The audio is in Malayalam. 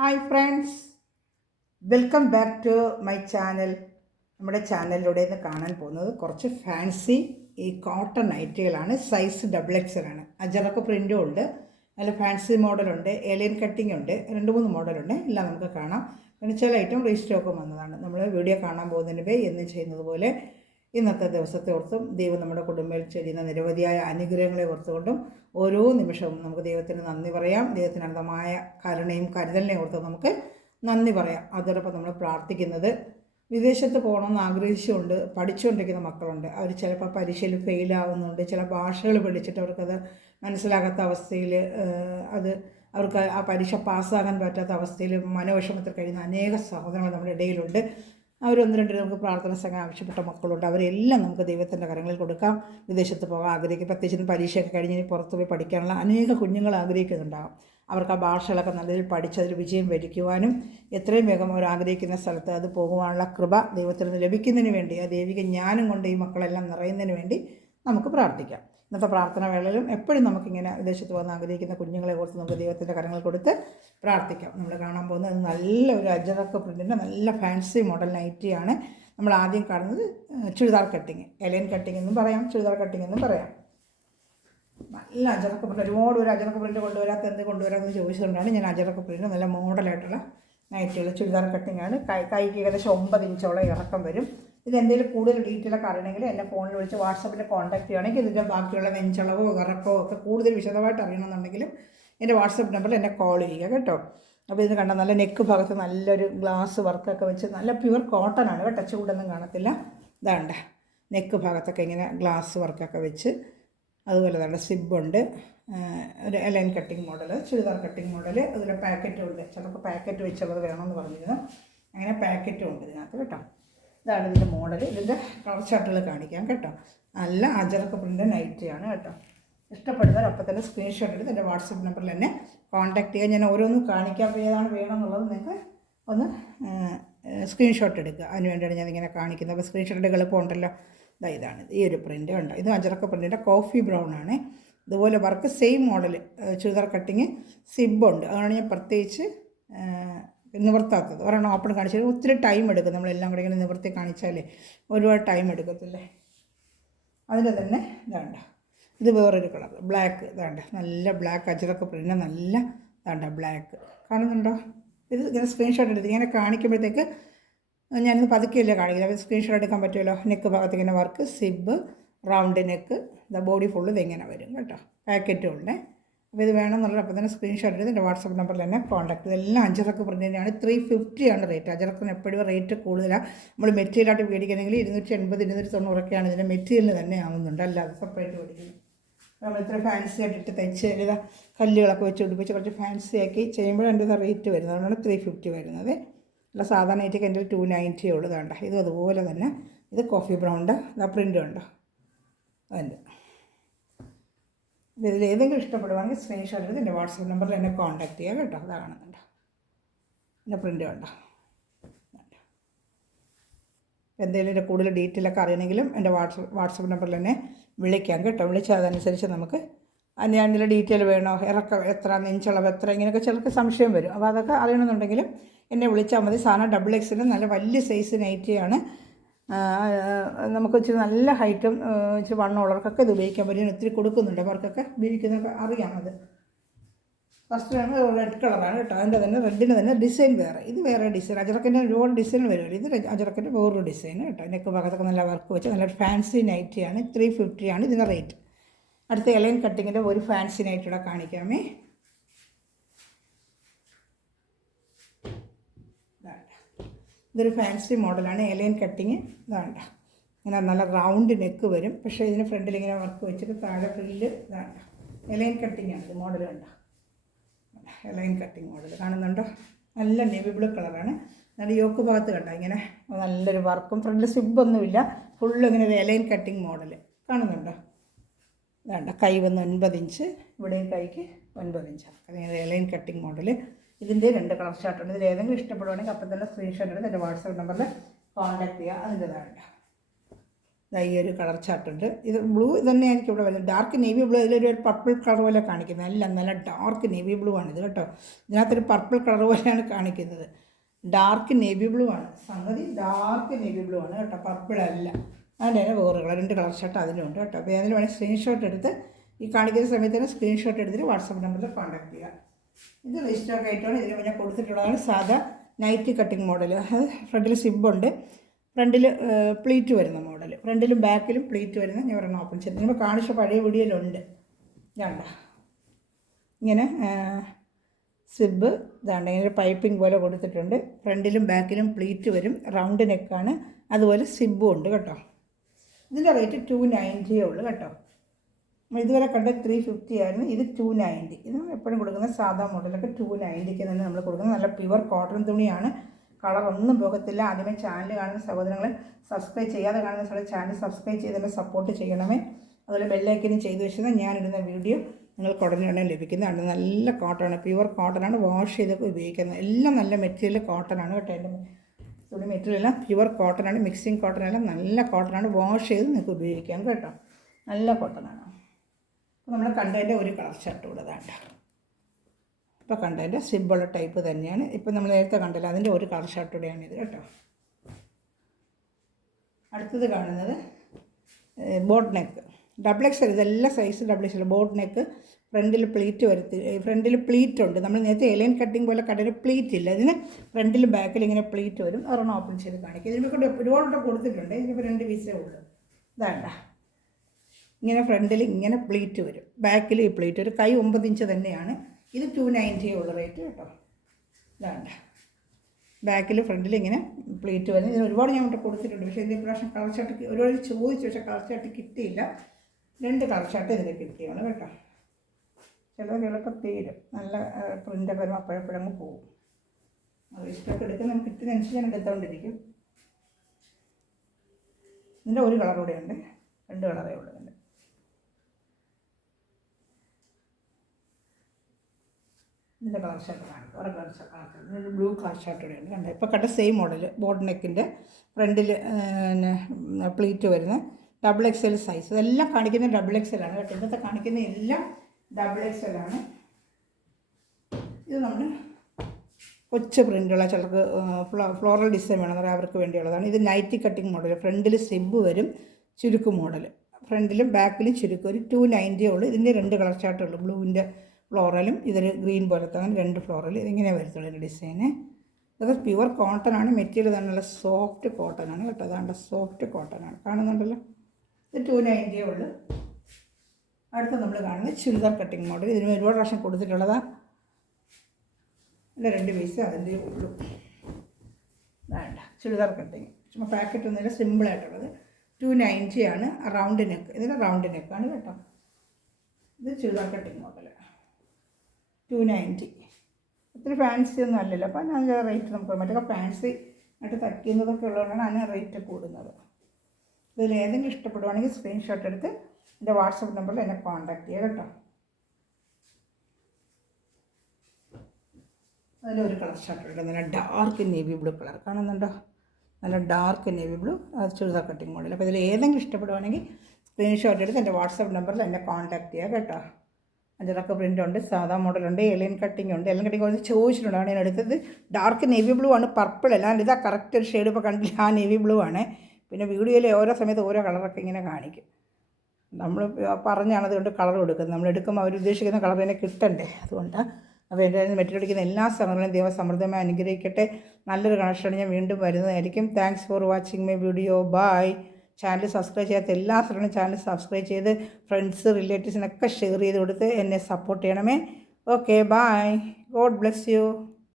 Hi friends, welcome back to my channel. നമ്മുടെ ചാനലിലൂടെ ഇന്ന് കാണാൻ പോകുന്നത് കുറച്ച് ഫാൻസി ഈ കോട്ടൺ നൈറ്റികളാണ്. സൈസ് XXL ആണ്. അജറക്ക് പ്രിൻറ്റും ഉണ്ട്, നല്ല ഫാൻസി മോഡലുണ്ട്, ഏലിയൻ കട്ടിംഗ് ഉണ്ട്, 2-3 മോഡലുണ്ട്. എല്ലാം നമുക്ക് കാണാം. പിന്നെ ചില ഐറ്റം റീസ്റ്റോക്കും വന്നതാണ്. നമ്മൾ വീഡിയോ കാണാൻ പോകുന്നതിന് മുമ്പേ എന്നും ചെയ്യുന്നത് പോലെ ഇന്നത്തെ ദിവസത്തെ ഓർത്തും ദൈവം നമ്മുടെ കുടുംബത്തിൽ ചെയ്യുന്ന നിരവധിയായ അനുഗ്രഹങ്ങളെ ഓർത്തുകൊണ്ടും ഓരോ നിമിഷവും നമുക്ക് ദൈവത്തിന് നന്ദി പറയാം. ദൈവത്തിന് അനന്തമായ കരുണയും കരുതലിനെയും ഓർത്ത് നമുക്ക് നന്ദി പറയാം. അതോടൊപ്പം നമ്മൾ പ്രാർത്ഥിക്കുന്നത് വിദേശത്ത് പോകണമെന്ന് ആഗ്രഹിച്ചുകൊണ്ട് പഠിച്ചുകൊണ്ടിരിക്കുന്ന മക്കളുണ്ട്. അവർ ചിലപ്പോൾ പരീക്ഷയിൽ ഫെയിലാവുന്നുണ്ട്. ചില ഭാഷകൾ പഠിച്ചിട്ട് അവർക്കത് മനസ്സിലാകാത്ത അവസ്ഥയിൽ അവർക്ക് ആ പരീക്ഷ പാസ്സാകാൻ പറ്റാത്ത അവസ്ഥയിൽ മനോവിഷമത്തിൽ കഴിയുന്ന അനേക സഹോദരങ്ങൾ നമ്മുടെ ഇടയിലുണ്ട്. അവരൊന്ന് രണ്ട് നമുക്ക് പ്രാർത്ഥന സംഘം ആവശ്യപ്പെട്ട മക്കളുണ്ട്. അവരെല്ലാം നമുക്ക് ദൈവത്തിൻ്റെ കരങ്ങളിൽ കൊടുക്കാം. വിദേശത്ത് പോകാൻ ആഗ്രഹിക്കും, പ്രത്യേകിച്ച് പരീക്ഷയൊക്കെ കഴിഞ്ഞ് പുറത്ത് പോയി പഠിക്കാനുള്ള അനേക കുഞ്ഞുങ്ങൾ ആഗ്രഹിക്കുന്നുണ്ടാകും. അവർക്ക് ആ ഭാഷകളൊക്കെ നല്ല രീതിയിൽ പഠിച്ചതിൽ വിജയം വരിക്കുവാനും എത്രയും വേഗം അവർ ആഗ്രഹിക്കുന്ന സ്ഥലത്ത് അത് പോകുവാനുള്ള കൃപ ദൈവത്തിൽ നിന്ന് ലഭിക്കുന്നതിന് വേണ്ടി, ആ ദൈവിക ജ്ഞാനം കൊണ്ട് ഈ മക്കളെല്ലാം നിറയുന്നതിന് വേണ്ടി നമുക്ക് പ്രാർത്ഥിക്കാം. ഇന്നത്തെ പ്രാർത്ഥന വേളയിലും എപ്പോഴും നമുക്കിങ്ങനെ വിദേശത്ത് പോകുന്ന ആഗ്രഹിക്കുന്ന കുഞ്ഞുങ്ങളെ ഓർത്ത് നമുക്ക് ദൈവത്തിൻ്റെ കരങ്ങൾ കൊടുത്ത് പ്രാർത്ഥിക്കാം. നമ്മൾ കാണാൻ പോകുന്നത് നല്ലൊരു അജറക്ക് പ്രിൻറ്റിൻ്റെ നല്ല ഫാൻസി മോഡൽ നൈറ്റിയാണ്. നമ്മൾ ആദ്യം കാണുന്നത് ചുരിദാർ കട്ടിങ്, എലൈൻ കട്ടിങ് എന്നും പറയാം, ചുരിദാർ കട്ടിങ് എന്നും പറയാം. നല്ല അജറക്ക് പ്രിൻ്റ്, ഒരുപാട് ഒരു അജറക്ക് പ്രിൻ്റ് കൊണ്ടുവരാമെന്ന് ചോദിച്ചുകൊണ്ടാണ് ഞാൻ അജറക്ക് പ്രിൻ്റ് നല്ല മോഡലായിട്ടുള്ള നൈറ്റുകൾ ചുരിദാർ കട്ടിങ്ങാണ്. കൈക്ക് ഏകദേശം 9 ഇഞ്ചോളം ഇറക്കം വരും. ഇതെന്തെങ്കിലും കൂടുതൽ ഡീറ്റെയിലൊക്കെ അറിയണമെങ്കിൽ എന്നെ ഫോണിൽ വിളിച്ച് വാട്സാപ്പിൽ കോൺടാക്ട് ചെയ്യുകയാണെങ്കിൽ ഇതിൻ്റെ ബാക്കിയുള്ള നെഞ്ചളവോ ഇറക്കമോ ഒക്കെ കൂടുതൽ വിശദമായിട്ട് അറിയണമെന്നുണ്ടെങ്കിലും എൻ്റെ വാട്സപ്പ് നമ്പറിൽ എന്നെ കോൾ ചെയ്യുക കേട്ടോ. അപ്പോൾ ഇത് കണ്ട നല്ല നെക്ക് ഭാഗത്ത് നല്ലൊരു ഗ്ലാസ് വർക്കൊക്കെ വെച്ച് നല്ല പ്യുവർ കോട്ടൺ ആണ് കേട്ടോ, ചൂടൊന്നും കാണത്തില്ല. ഇതാണ്ട് നെക്ക് ഭാഗത്തൊക്കെ ഇങ്ങനെ ഗ്ലാസ് വർക്കൊക്കെ വെച്ച്, അതുപോലെ തന്നെ സിബുണ്ട്, ഒരു A-line cutting model, churidar cutting model, അതിൽ പാക്കറ്റും ഉണ്ട്. ചിലപ്പോൾ പാക്കറ്റ് വെച്ചുള്ളത് വേണമെന്ന് പറഞ്ഞിരുന്നു, അങ്ങനെ പാക്കറ്റും ഉണ്ട് ഇതിനകത്ത് കേട്ടോ. ഇതാണ് ഇതിൻ്റെ മോഡൽ. ഇതിൻ്റെ കളർ ചാർട്ടുകൾ കാണിക്കാം കേട്ടോ. നല്ല അജറക്ക് പ്രിൻ്റ് നൈറ്റിയാണ് കേട്ടോ. ഇഷ്ടപ്പെടുന്നവർ അപ്പം തന്നെ സ്ക്രീൻഷോട്ട് എടുത്ത് എൻ്റെ വാട്സപ്പ് നമ്പറിൽ എന്നെ കോൺടാക്ട് ചെയ്യുക. ഞാൻ ഓരോന്നും കാണിക്കാൻ ഏതാണ് വേണമെന്നുള്ളത് നിങ്ങൾക്ക് ഒന്ന് സ്ക്രീൻഷോട്ട് എടുക്കുക. അതിന് വേണ്ടിയാണ് ഞാനിങ്ങനെ കാണിക്കുന്നത്. അപ്പോൾ സ്ക്രീൻഷോട്ട് എടുക്കുക എളുപ്പമുണ്ടല്ലോ. ഇതാണ് ഈ ഒരു പ്രിൻ്റ് ഉണ്ട്. ഇത് അജറക്ക് പ്രിൻറ്റിൻ്റെ കോഫി ബ്രൗൺ ആണ്. ഇതുപോലെ work same model churidar cutting സിബുണ്ട്. അതാണ് ഞാൻ പ്രത്യേകിച്ച് നിവർത്താത്തത്. ഒരെണ്ണം ഓപ്പൺ കാണിച്ചാൽ ഒത്തിരി ടൈം എടുക്കും. നമ്മളെല്ലാം കൂടെ ഇങ്ങനെ നിവർത്തി കാണിച്ചാലേ ഒരുപാട് ടൈം എടുക്കത്തില്ലേ. അതിൻ്റെ തന്നെ ഇതാണ്ട, ഇത് വേറൊരു കളർ ബ്ലാക്ക്. ഇതാണ്ട നല്ല ബ്ലാക്ക് അജറക്ക് പ്രിൻ്റ്, നല്ല ഇതാണ്ട ബ്ലാക്ക് കാണുന്നുണ്ടോ. ഇത് ഇങ്ങനെ സ്ക്രീൻഷോട്ട് എടുത്ത് ഇങ്ങനെ കാണിക്കുമ്പോഴത്തേക്ക് ഞാനിത് പതുക്കെയല്ലേ കാണിക്കില്ല, അപ്പോൾ സ്ക്രീൻഷോട്ട് എടുക്കാൻ പറ്റുമല്ലോ. നെക്ക് ഭാഗത്ത് ഇങ്ങനെ work, zip, round neck, body full ഇതിങ്ങനെ വരും കേട്ടോ. പാക്കറ്റും ഉണ്ട്. അപ്പോൾ ഇത് വേണമെന്നുള്ളത് അപ്പോൾ തന്നെ സ്ക്രീൻഷോട്ട് എടുത്ത് എൻ്റെ വാട്സപ്പ് നമ്പറിൽ തന്നെ കോൺടാക്ട്. ഇതെല്ലാം അജറക്ക് പ്രിൻ്റിൻ്റെയാണ്. 350 ആണ് റേറ്റ്. അജറക്കിന് എപ്പോഴും റേറ്റ് കൂടുതലാണ്. നമ്മൾ മെറ്റീരിയലായിട്ട് മേടിക്കണമെങ്കിൽ 280, 290 ഇതിൻ്റെ മെറ്റീരിയലിന് തന്നെ ആവുന്നുണ്ട്, അല്ലാതെ സെപ്പറേറ്റ് മേടിക്കുന്നു. നമ്മൾ ഇത്ര ഫാൻസി ആയിട്ടിട്ട് തയ്ച്ച് ഇതാ കല്ലുകളൊക്കെ വെച്ച് ഉടുപ്പിച്ച് കുറച്ച് ഫാൻസി ആക്കി ചെയ്യുമ്പോഴാണ് എൻ്റെ റേറ്റ് വരുന്നത്. അതുകൊണ്ടാണ് 350 വരുന്നത്. അല്ല സാധാരണ ആയിട്ടൊക്കെ എൻ്റെ 290 ഉള്ളതാണ്. ഇതും അതുപോലെ തന്നെ. ഇത് കോഫി ബ്രൗണ്ട്, ഇതാ പ്രിൻ്റ് ഉണ്ടോ അതിൻ്റെ. ഇതിൽ ഏതെങ്കിലും ഇഷ്ടപ്പെടുവാണെങ്കിൽ സ്ക്രീൻഷോട്ട് എടുത്ത് എൻ്റെ വാട്സപ്പ് നമ്പറിൽ എന്നെ കോൺടാക്ട് ചെയ്യുക കേട്ടോ. അതാ കാണുന്നുണ്ടോ എൻ്റെ പ്രിൻ്റ് കണ്ടോ. എന്തെങ്കിലും ഇതിൻ്റെ കൂടുതൽ ഡീറ്റെയിലൊക്കെ അറിയണമെങ്കിലും എൻ്റെ വാട്സപ്പ് നമ്പറിൽ എന്നെ വിളിക്കാം കേട്ടോ. വിളിച്ചാൽ അതനുസരിച്ച് നമുക്ക് അതിൻ്റെ ഡീറ്റെയിൽ വേണോ, ഇറക്കം എത്ര, നെഞ്ചളവ് എത്ര, ഇങ്ങനെയൊക്കെ ചിലർക്ക് സംശയം വരും. അപ്പോൾ അതൊക്കെ അറിയണമെന്നുണ്ടെങ്കിലും എന്നെ വിളിച്ചാൽ മതി. സാധനം XXL നല്ല വലിയ സൈസ് നൈറ്റിയാണ്. നമുക്ക് ഇച്ചിരി നല്ല ഹൈറ്റും ഇച്ചിരി വണ്ണമുള്ളവർക്കൊക്കെ ഇത് ഉപയോഗിക്കാൻ പറ്റും. ഒത്തിരി കൊടുക്കുന്നുണ്ട്, അവർക്കൊക്കെ ഉപയോഗിക്കുന്നതൊക്കെ അറിയാം. അത് ഫസ്റ്റ് റെഡ് കളറാണ് കേട്ടോ. അതിൻ്റെ തന്നെ റെഡിന് തന്നെ ഡിസൈൻ വേറെ, ഇത് വേറെ ഡിസൈൻ. അജറക്കിൻ്റെ ഒരുപാട് ഡിസൈൻ വരുമല്ലോ. ഇത് അജറക്കിൻ്റെ വേറൊരു ഡിസൈൻ കേട്ടോ. നെക്ക് ഭാഗത്തൊക്കെ നല്ല വർക്ക് വെച്ച് നല്ലൊരു ഫാൻസി നൈറ്റിയാണ്. 350 ആണ് ഇതിൻ്റെ റേറ്റ്. അടുത്ത എലൈൻ കട്ടിങ്ങിൻ്റെ ഒരു ഫാൻസി നൈറ്റിയുടെ കാണിക്കാമേ. ഇതൊരു ഫാൻസി മോഡലാണ്, എലൈൻ കട്ടിങ്. ഇതാണ്ട ഇങ്ങനെ നല്ല റൗണ്ട് നെക്ക് വരും. പക്ഷേ ഇതിന് ഫ്രണ്ടിൽ ഇങ്ങനെ വർക്ക് വെച്ചിട്ട് താഴെ ഫ്രില്ല്. ഇതാണ്ട എലൈൻ കട്ടിങ്ങാണ് ഇത്. മോഡൽ കണ്ടോ, എലൈൻ കട്ടിങ് മോഡൽ കാണുന്നുണ്ടോ. നല്ല നേവി ബ്ലൂ കളറാണ്. നല്ല യോക്ക് ഭാഗത്ത് കണ്ടോ ഇങ്ങനെ നല്ലൊരു വർക്കും, ഫ്രണ്ടിൽ സിബൊന്നുമില്ല, ഫുള്ള് ഇങ്ങനെ ഒരു എലൈൻ കട്ടിങ് മോഡൽ കാണുന്നുണ്ടോ. ഇതാണ്ട കൈ വന്ന് 9 ഇഞ്ച്, ഇവിടെയും കൈക്ക് 9 ഇഞ്ചാണ്. അങ്ങനെ എലൈൻ കട്ടിങ് മോഡൽ. ഇതിൻ്റെ 2 കളർ ചാർട്ടുണ്ട്. ഇതിൽ ഏതെങ്കിലും ഇഷ്ടപ്പെടുവാണെങ്കിൽ അപ്പം തന്നെ സ്ക്രീൻഷോട്ട് എടുത്ത് എൻ്റെ വാട്സപ്പ് നമ്പറിൽ കോൺടാക്ട് ചെയ്യുക. അതിൻ്റെതാണ്. ഈ ഒരു കളർ ചാർട്ടുണ്ട്. ഇത് ബ്ലൂ തന്നെയായിരിക്കും ഇവിടെ വരുന്നത്. ഡാർക്ക് നേവി ബ്ലൂ, ഇതിലൊരു പർപ്പിൾ കളർ പോലെ കാണിക്കുന്നത്. അല്ല, നല്ല ഡാർക്ക് നേവി ബ്ലൂ ആണിത് കേട്ടോ. ഇതിനകത്തൊരു പർപ്പിൾ കളർ പോലെയാണ് കാണിക്കുന്നത്. ഡാർക്ക് നേവി ബ്ലൂ ആണ് സംഗതി. ഡാർക്ക് നേവി ബ്ലൂ ആണ് കേട്ടോ, പർപ്പിൾ അല്ല. അതിൻ്റെ തന്നെ വേറെ കളർ 2 കളർ ഷർട്ട് അതിനുണ്ട് കേട്ടോ. അപ്പോൾ അതിന് വേണമെങ്കിൽ സ്ക്രീൻഷോട്ട് എടുത്ത് ഈ കാണിക്കുന്ന സമയത്ത് തന്നെ സ്ക്രീൻഷോട്ട് എടുത്തിട്ട് വാട്സപ്പ് നമ്പറിൽ കോൺടാക്ട് ചെയ്യുക. ഇത് രജിസ്റ്റർ ആയിട്ടാണ്. ഇതിന് മുന്നേ കൊടുത്തിട്ടുള്ളതാണ് സാധാ നൈറ്റി കട്ടിങ് മോഡൽ. അത് ഫ്രണ്ടിൽ സിബുണ്ട്, ഫ്രണ്ടിൽ പ്ലീറ്റ് വരുന്ന മോഡൽ, ഫ്രണ്ടിലും ബാക്കിലും പ്ലീറ്റ് വരുന്ന ഞാൻ ഒരെണ്ണം ഓപ്പൺ ചെയ്ത് നമ്മൾ കാണിച്ച പഴയ വീഡിയോയിലുണ്ട്. ഇതാണ്ട ഇങ്ങനെ സിബ് ഇതാണ്ട് ഇങ്ങനെ പൈപ്പിംഗ് പോലെ കൊടുത്തിട്ടുണ്ട്. ഫ്രണ്ടിലും ബാക്കിലും പ്ലീറ്റ് വരും, റൗണ്ട് നെക്കാണ്, അതുപോലെ സിബും ഉണ്ട് കേട്ടോ. ഇതിൻ്റെ റേറ്റ് 290 ഉള്ളൂ കേട്ടോ. ഇതുവരെ കണ്ട 350 ആയിരുന്നു, ഇത് 290. ഇത് എപ്പോഴും കൊടുക്കുന്ന സാധാ മോഡലൊക്കെ 290 തന്നെ നമ്മൾ കൊടുക്കുന്നത്. നല്ല പ്യുവർ കോട്ടൺ തുണിയാണ്, കളറൊന്നും പോകത്തില്ല. ആദ്യമേ ചാനൽ കാണുന്ന സഹോദരങ്ങൾ സബ്സ്ക്രൈബ് ചെയ്യാതെ കാണുന്ന ചാനൽ സബ്സ്ക്രൈബ് ചെയ്ത് തന്നെ സപ്പോർട്ട് ചെയ്യണമേ. അതുപോലെ ബെല്ലൈക്കനും ചെയ്തു വെച്ചാൽ ഞാനിടുന്ന വീഡിയോ നിങ്ങൾക്ക് ഉടനെ ലഭിക്കുന്നതാണ്. നല്ല കോട്ടനാണ്, പ്യുവർ കോട്ടനാണ്, വാഷ് ചെയ്തൊക്കെ ഉപയോഗിക്കുന്നത്. എല്ലാം നല്ല മെറ്റീരിയൽ കോട്ടനാണ് കേട്ടോ. എൻ്റെ തുണി മെറ്റീരിയലെല്ലാം പ്യുവർ കോട്ടനാണ്, മിക്സിങ് കോട്ടനെല്ലാം നല്ല കോട്ടനാണ്, വാഷ് ചെയ്ത് നിങ്ങൾക്ക് ഉപയോഗിക്കാം കേട്ടോ. നല്ല കോട്ടനാണ്. അപ്പോൾ നമ്മൾ കണ്ടതിൻ്റെ ഒരു കളർ ഷർട്ട് കൂടെ വേണ്ട. ഇപ്പോൾ കണ്ടതിൻ്റെ സിബിളുള്ള ടൈപ്പ് തന്നെയാണ്. ഇപ്പോൾ നമ്മൾ നേരത്തെ കണ്ടല്ലോ, അതിൻ്റെ ഒരു കളർ ഷർട്ട് കൂടെയാണ് ഇത് കേട്ടോ. അടുത്തത് കാണുന്നത് ബോട്ട് നെക്ക് ഡബിൾ എക്സൽ. ഇതെല്ലാം size double XL. Boat neck, ഫ്രണ്ടിൽ പ്ലീറ്റ് വരുത്തി, ഫ്രണ്ടിൽ പ്ലീറ്റ് ഉണ്ട്. നമ്മൾ നേരത്തെ എലൈൻ കട്ടിങ് പോലെ കടയിൽ പ്ലീറ്റ് ഇല്ല, ഇതിന് ഫ്രണ്ടിലും ബാക്കിൽ ഇങ്ങനെ പ്ലീറ്റ് വരും. ഒരെണ്ണം ഓപ്പൺ ചെയ്ത് കാണിക്കും. ഇതിനൊക്കെ ഒരുപാട് കൊടുത്തിട്ടുണ്ട്. ഇതിനിപ്പോൾ 2 പീസേ ഉള്ളൂ. ഇതാണ്ട ഇങ്ങനെ ഫ്രണ്ടിൽ ഇങ്ങനെ പ്ലീറ്റ് വരും, ബാക്കിൽ ഈ പ്ലീറ്റ് ഒരു കൈ 9 ഇഞ്ച് തന്നെയാണ്. ഇത് 290 ഉള്ള റേറ്റ് കേട്ടോ. ഇതാണ്ട ബാക്കിൽ ഫ്രണ്ടിൽ ഇങ്ങനെ പ്ലീറ്റ് വരുന്നത്. ഇതിന് ഒരുപാട് ഞാൻ ഇവിടെ കൊടുത്തിട്ടുണ്ട്. പക്ഷേ ഇതിൻ്റെ പ്രാവശ്യം കളർ ഷർട്ട് ഒരുപാട് ചോദിച്ചു, പക്ഷേ കളർ ഷർട്ട് കിട്ടിയില്ല. 2 കളർ ഷർട്ട് ഇതിന് കിട്ടിയാണ് കേട്ടോ. ചിലത് എളുപ്പം തീരും, നല്ല പ്രിൻ്റൊക്കെ വരുമ്പോൾ അപ്പോഴപ്പോഴങ്ങ് പോകും. അത് ഇഷ്ടമൊക്കെ എടുക്കുന്ന നമുക്ക് കിട്ടുന്നതനുസരിച്ച് ഞാൻ എടുത്തുകൊണ്ടിരിക്കും. ഇതിൻ്റെ ഒരു കളർ കൂടെ ഉണ്ട്, 2 കളറേ ഉള്ളതുണ്ട്. ഇതിൻ്റെ കളർ ഷർട്ട് കാണിക്കും. ഓരോ കളർ ഷർട്ട്, ഇതിൻ്റെ ബ്ലൂ കളർ ഷർട്ട് കൂടെ ഉണ്ട്. കണ്ടോ ഇപ്പോൾ കണ്ട സെയിം മോഡൽ, ബോട്ട് നെക്കിൻ്റെ ഫ്രണ്ടിൽ പിന്നെ പ്ലീറ്റ് വരുന്ന ഡബിൾ എക്സൽ സൈസ്. ഇതെല്ലാം കാണിക്കുന്നത് ഡബിൾ എക്സലാണ് കേട്ടോ. ഇന്നത്തെ കാണിക്കുന്ന എല്ലാം ഡബിൾ എക്സലാണ്. ഇത് നമ്മൾ കൊച്ചു പ്രിൻ്റുള്ള ചിലർക്ക് ഫ്ലോറൽ ഡിസൈൻ വേണമെന്ന് പറയാം, അവർക്ക് വേണ്ടിയുള്ളതാണ്. ഇത് നൈറ്റി കട്ടിങ് മോഡൽ. ഫ്രണ്ടിൽ സിബ് വരും, ചുരുക്ക് മോഡൽ, ഫ്രണ്ടിലും ബാക്കിലും ചുരുക്ക്. ഒരു 290 ഉള്ളൂ. ഇതിൻ്റെ 2 കളർ ചാർട്ടുള്ളൂ. ബ്ലൂവിൻ്റെ ഫ്ലോറലും ഇതൊരു ഗ്രീൻ പോലത്തെ, അങ്ങനെ 2 ഫ്ലോറൽ. ഇതിങ്ങനെ വരത്തുള്ളൂ ഇതിൻ്റെ ഡിസൈന്. ഇത് പ്യുവർ കോട്ടനാണ്. മെറ്റീരിയൽ നല്ല സോഫ്റ്റ് കോട്ടനാണ് കേട്ടോ. അതാണ്ട് സോഫ്റ്റ് കോട്ടനാണ്, കാണുന്നുണ്ടല്ലോ. ഇത് 290 ഉള്ളൂ. അടുത്ത നമ്മൾ കാണുന്നത് ചുരിദാർ കട്ടിങ് മോഡൽ. ഇതിന് ഒരുപാട് പ്രാവശ്യം കൊടുത്തിട്ടുള്ളതാണ്. ഇതിൻ്റെ 2 പീസ് അതിൻ്റെ ഉള്ളൂ. വേണ്ട ചുരിദാർ കട്ടിങ്, ചുമ്മാ പാക്കറ്റ് ഒന്നുമില്ല, സിമ്പിളായിട്ടുള്ളത്. 290 ആണ്. റൗണ്ട് നെക്ക്, ഇതിന് റൗണ്ട് നെക്കാണ് കേട്ടോ. ഇത് ചുരിദാർ കട്ടിങ് മോഡൽ 290. ഒത്തിരി ഫാൻസി ഒന്നും അല്ലല്ലോ, അപ്പോൾ അതിന് റേറ്റ് നമുക്ക് മറ്റൊക്കെ ഫാൻസി ആയിട്ട് തയ്ക്കുന്നതൊക്കെ ഉള്ളതുകൊണ്ടാണ് അതിന് റേറ്റ് കൂടുന്നത്. ഇതിൽ ഏതെങ്കിലും ഇഷ്ടപ്പെടുവാണെങ്കിൽ സ്ക്രീൻഷോട്ട് എടുത്ത് എൻ്റെ വാട്സപ്പ് നമ്പറിൽ എന്നെ കോൺടാക്ട് ചെയ്യുക കേട്ടോ. അതിലൊരു കളർ ഷർട്ട് ഉണ്ട്, നല്ല ഡാർക്ക് നേവി ബ്ലൂ കളർ, കാണുന്നുണ്ടോ? നല്ല ഡാർക്ക് നേവി ബ്ലൂ, അത് ചുരിദാർ കട്ടിങ് മോഡൽ. അപ്പോൾ ഇതിൽ ഏതെങ്കിലും ഇഷ്ടപ്പെടുവാണെങ്കിൽ സ്ക്രീൻഷോട്ട് എടുത്ത് എൻ്റെ വാട്സപ്പ് നമ്പറിൽ എന്നെ കോൺടാക്ട് ചെയ്യുക കേട്ടോ. അഞ്ചിറക്ക പ്രിൻ്റ് ഉണ്ട്, സാധാ മോഡലുണ്ട്, എലൈൻ കട്ടിങ് ഉണ്ട്. എല്ലാം കട്ടിങ് കുറച്ച് ചോദിച്ചിട്ടുണ്ടാണ് ഞാൻ എടുത്തത്. ഡാർക്ക് നേവി ബ്ലൂ ആണ്, പർപ്പിൾ അല്ല. ഇതാ കറക്റ്റ് ഒരു ഷെയ്ഡ് ഇപ്പോൾ കണ്ടില്ല, ആ നേവി ബ്ലൂ ആണ്. പിന്നെ വീഡിയോയിൽ ഓരോ സമയത്ത് ഓരോ കളറൊക്കെ ഇങ്ങനെ കാണിക്കും. നമ്മൾ പറഞ്ഞാണ് അതുകൊണ്ട് കളർ കൊടുക്കുന്നത്. നമ്മൾ എടുക്കുമ്പോൾ അവർ ഉദ്ദേശിക്കുന്ന കളർ തന്നെ കിട്ടണ്ടേ, അതുകൊണ്ടാണ്. അപ്പോൾ എൻ്റെ മെറ്റീരിയൽ അടിക്കുന്ന എല്ലാ സമയങ്ങളും ദൈവം സമൃദ്ധമായി അനുഗ്രഹിക്കട്ടെ. നല്ലൊരു കണക്ഷനാണ് ഞാൻ വീണ്ടും വരുന്നതായിരിക്കും. Thanks for watching my video. Bye. Channel subscribe ചെയ്യാത്ത എല്ലാ സ്ഥലങ്ങളും ചാനൽ സബ്സ്ക്രൈബ് ചെയ്ത് ഫ്രണ്ട്സ് റിലേറ്റീവ്സിനൊക്കെ ഷെയർ ചെയ്ത് കൊടുത്ത് എന്നെ സപ്പോർട്ട് ചെയ്യണമേ. Okay, bye. God bless U.